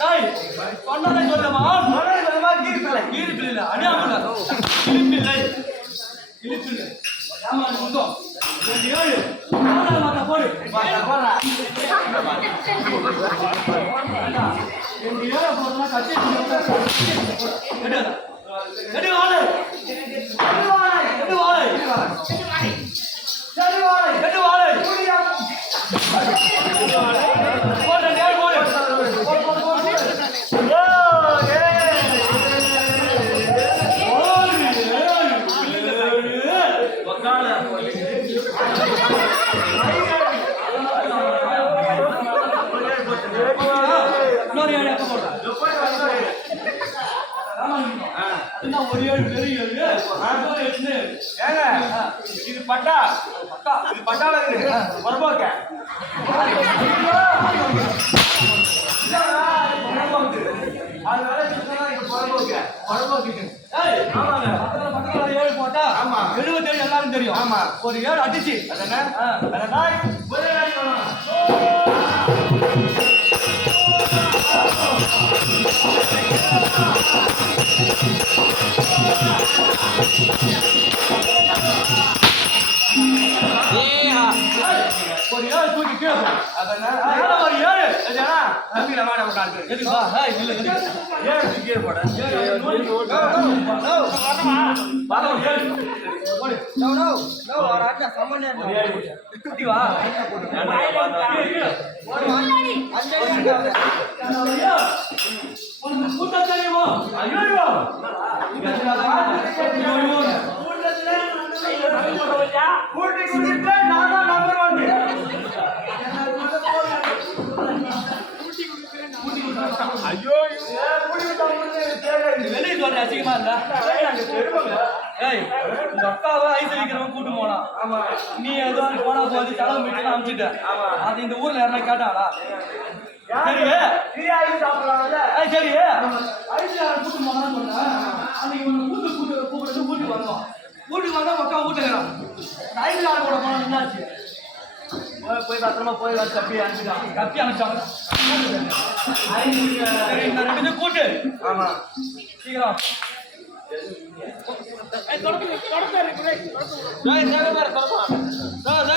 டேய், சொன்னதை சொல்லுமா? 자체 비용상 그래 그래 இது பட்டா. பட்டா. இது பட்டால இருக்கு வரபோக்க அதனால ஏழு போட்டா ஆமா. எழுபத்தேழு எல்லாரும் தெரியும். ஆமா. ஒரு ஏழு அடிச்சு. அதனா ஆ. அதனா ஒரே நாள் பண்ணலாம் ஒரு ஏழு தூக்கி கீழே போடு. அதனா மேல ஒரு ஏழு அதனா தம்பில மாட விட்டாங்க ஒரு ஒரு ஏழு வா. கூட்டம் தெரியுமா? ஐயோ. கூட்டி நான் ஐயோ வெளியே சொல்ற அசிங்கமா இருந்தா. ஏய் உங்க அக்காவை ஐஸ் வைக்கிறவன் கூட்டு ஆமா. நீ ஏதோ போனா போது செலவு மீட்டு அனுப்பிச்சிட்ட ஆமா. அது இந்த ஊர்ல யாரா கேட்டாங்களா? சரி ஃப்ரீயா ஐஸ் கூட்டு போனான்னு சொன்னேன் அன்னைக்கு உன்னை கூட்டு கூட்டு கூப்பிட்டு கூட்டி வந்தோம். கூட்டி வந்தா அக்கா வீட்டுக்கிறான் ஐஸ் யாரும் கூட போனா என்னாச்சு? போய் பத்திரமா போய் தப்பி அனுப்பிட்டான் கத்தி அனுப்பிச்சாங்க கூட்டு. ஆமா. சீக்கிரம். அதாவது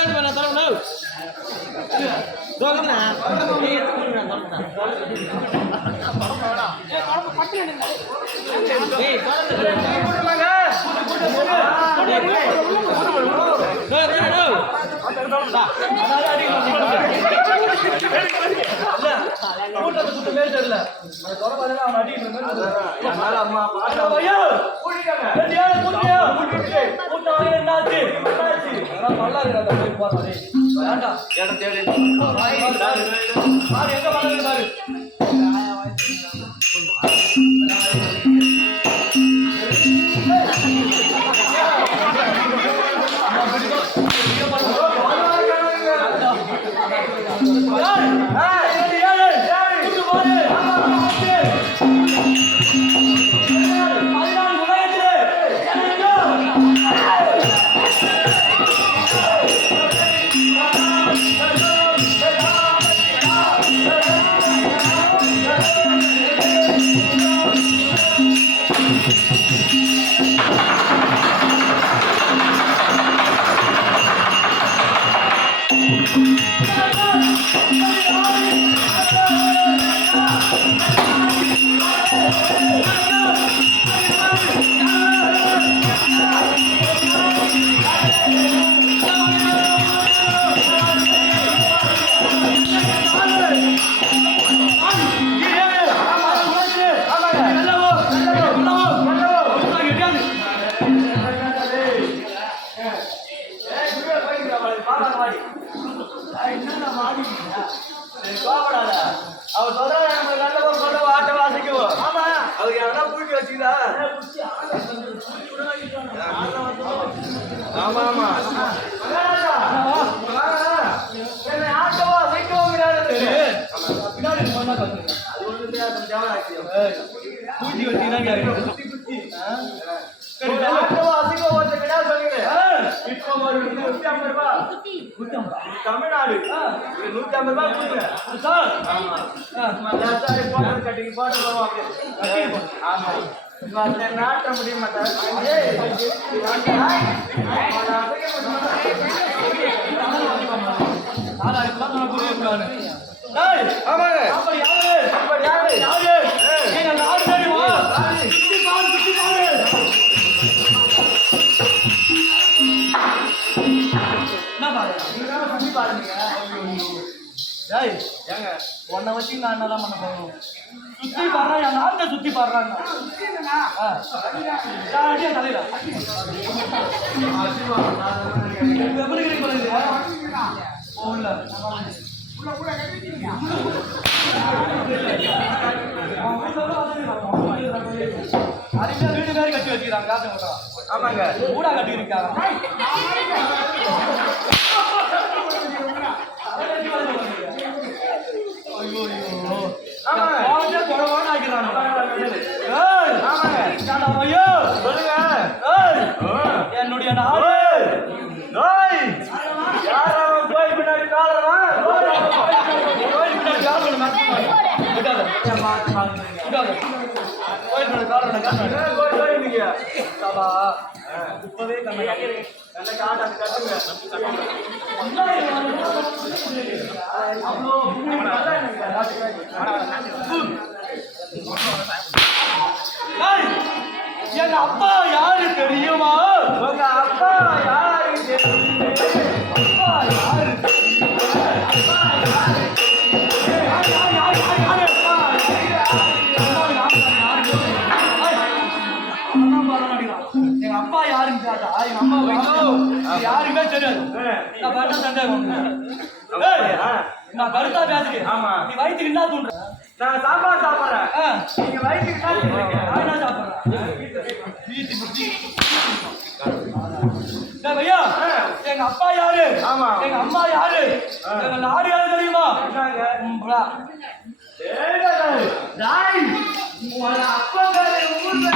தெரியல தொடர் பார்த்தா அவன் அம்மா! கூட்டிட்டாங்க ரெண்டு ஏழு கூட்டியா? வாங்கி என்னாச்சு? வேண்டாம். இடம் தேடி பாரு, எங்க பாரு. ಬುದ್ಧಿ ಹೊತ್ತಿನಾಗ ಬುದ್ಧಿ ಬುದ್ಧಿ ವಾಸಿಗೆ ಹೋಗೋ ಜಗಡ ಬಂದಿದೆ ಇಟ್ಕೊಂಬರು ನೂತಿ ಅಂಬರ್ ಬಾ ತಮಿಳ್ನಾಡು ನೂತಿ ಅಂಬರ್ ಬಾ ಕೂತ್ರೆ ಸರ್ ಮಾತಾಡ್ತಾರೆ ಕಟಿಂಗ್ ಪಾಟ್ ಆಮೇಲೆ ಮತ್ತೆ ನಾಟ ಮುಡಿ ಮಾತಾಡ್ತಾರೆ ಆಮೇಲೆ உன்னை வச்சு நான் என்னதான் பண்ண போறோம்? சுத்தி பாடுறான், என் நாட்டை சுத்தி அடியா தலையில. எப்படி இல்ல. அருமையா வீடு மாதிரி கட்டி வச்சுக்கிறாங்க ஆமாங்க ஊடா கட்டி இருக்காங்க ஐயோ ஐயோ ஆமா. குழந்தை குழவான்னு ஆக்கிறாங்க ஏய் ஆமாங்க ஏன்டா ஐயோ சொல்லுங்க ஏய் ஆ. என்னுடைய நாடு டேய் யார் அவன் போய் பின்னாடி காலறான் கோயில் பின்னாடி கால் பண்ணு, மாத்து பாரு. விடாத. விடாத. கோயில் பின்னாடி கால் பண்ணு, கால் பண்ணு. போய் போய் நீங்க சாபா. இப்பவே கண்ணை கட்டிரு. நல்ல காட்ட கட்டுங்க எங்க அப்பா யாரு தெரியுமா உங்க அப்பா யாரு தெரியுமா எங்க அப்பா யாருன்னு கேட்டா எங்க அம்மா யாருமே தெரியாது நான் சந்தேகம் ஏய், நான் கருத்தா பேசுறேன் ஆமா. நீ வயிற்றுக்கு என்ன தூண்டுற நான் சாப்பாடு சாப்பிடுறேன் நீங்க வயிற்றுக்கு என்ன சாப்பிடுறேன். வீட்டு பையா எங்க அப்பா யாரு ஆமா. எங்க அம்மா யாரு எங்க நாடு யாரு தெரியுமா அப்பா பேரு ஊர்ல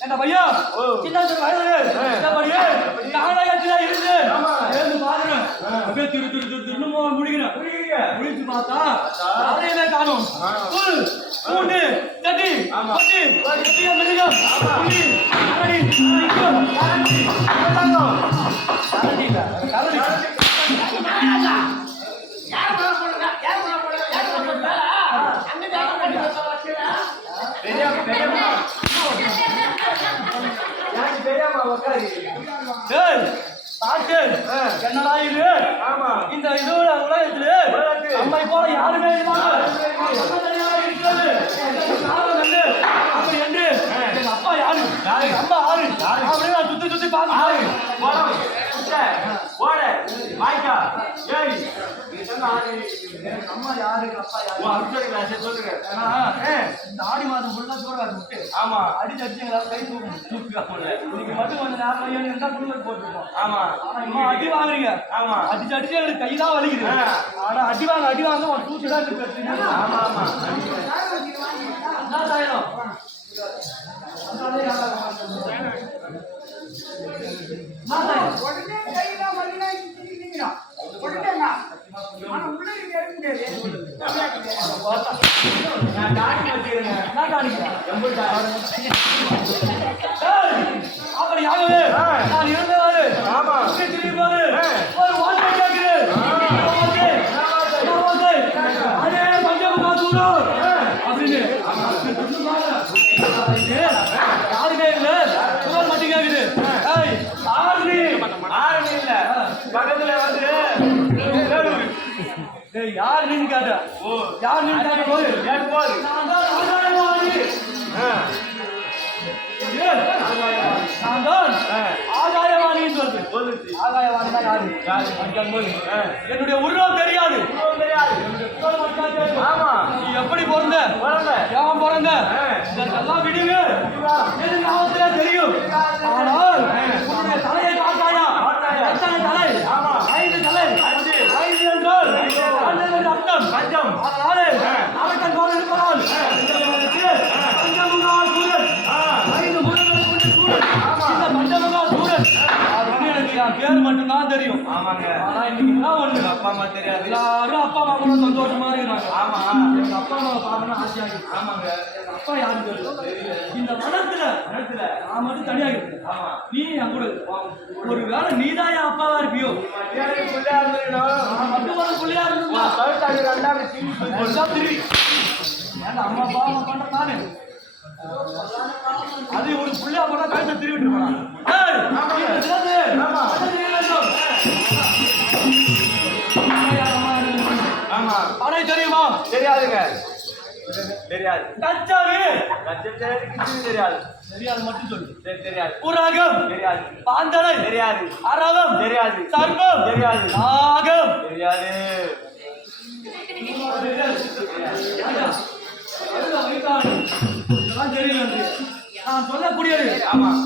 ஏண்டா பையா. சின்ன வயது, என்ன இருந்து, பாக்குறேன். அப்படியே திரு, திரு, திரு, பார்த்தா, யாரையுமே காணோம். பூண்டு, ஆமா. பட்டி, மிருகம், என்னடா இது ஆமா. இந்த இதோட உலகத்திலே நம்மை போல யாருமே இருக்கிறது. அம்மா யாரு? எங்க அப்பா யாரு? சொல்லுங்க. இந்த ஆடி மாதம் ஃபுல்லா சோறாரு முட்டு. ஆமா, அடிச்சு அடிச்சு எங்களால கை. இன்னைக்கு மட்டும் கொஞ்சம் நேரம் வையணும் இருந்தா குடும்பம். ஆமா, இம்மா அடி வாங்குறீங்க. ஆமா, அடிச்சு அடிச்சு எனக்கு கைதான் வலிக்குது. ஆனா அடி வாங்க அடி வாங்க ஒரு தூக்கி தான் இருக்கு. ஆமா, ஆமா. சாயணும்? உடனே கையெல்லாம் வலினா திட்டிக்கிறீங்க. உடனேங்க. ஆனா உள்ள இருந்து எடுக்க முடியாது. நான் டாக்டர் வச்சுக்கிறேங்க. என்ன காணிக்கிறேன்? எம்புட்டா? ஏய், அப்படி யாகவே ஆ. நான் இருந்தவாறு நின்றாட்டா யார் நின்றாட்டா போது யார் போது நான் தான் ஆதாயவாணின்னு சொல்றது ஆதாயவாணி என்னுடைய உருவம் தெரியாது. ஆமா. நீ எப்படி பிறந்த? ஏன் பிறந்த? இதற்கெல்லாம் விடுங்க. தெரியும். ஆனால் உன்னுடைய தலையை பார்த்தாயா? தலை? ஆமாங்க. ஆனா இன்னைக்கு என்ன ஒண்ணு அப்பா அம்மா தெரியாது. எல்லாரும் அப்பா அம்மா கூட சந்தோஷமா இருக்கிறாங்க ஆமா. எங்க அப்பா அம்மாவை பார்க்கணும் ஆசையா இருக்கு ஆமாங்க. எங்க அப்பா யாரும் தெரியும் இந்த மனத்துல நேரத்துல. நான் மட்டும் தனியா இருக்கேன் ஆமா. நீ என் கூட. ஒரு வேளை நீதான் என் அப்பாவா இருப்பியோ புள்ளையா இருந்திருக்கணும். நான் மட்டும் ஒரு பிள்ளையா இருந்தா ரெண்டாவது திருவி ஏன்னா அம்மா பண்ற தானே அது ஒரு புள்ளையா போனா கழுத்தை திருவிட்டு சிலது, ஆமா. அதை செய்ய வேண்டும். ஆமா. படை தெரியுமா தெரியாதுங்க தெரியாது கச்சாவி லட்சம் தெரியாது கிச்சடி தெரியாது தெரியாது மட்டும் சொல்லு தெ- தெரியாது புராகம் தெரியாது பாந்தலை தெரியாது அரவம் தெரியாது சர்ப்பம் தெரியாது நாகம் தெரியாது இதெல்லாம் தெரியல என்று. நான் சொல்லக்கூடியது.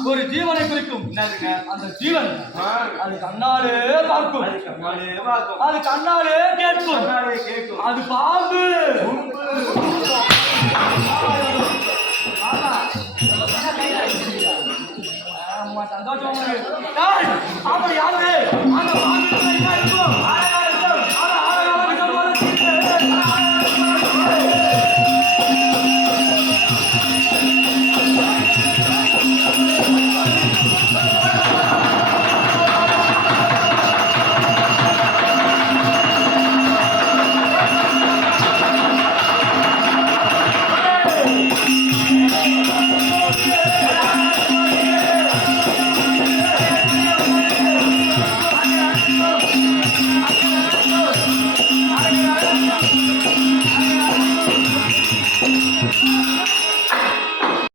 ஒரு ஜீவனை குறிக்கும். அந்த ஜீவன் அது கண்ணாலே பார்க்கும். அது கண்ணாலே கேட்கும். அது பாம்பு. ஆமா, சந்தோஷமா பாம்பு யாரு? அந்த பாம்பு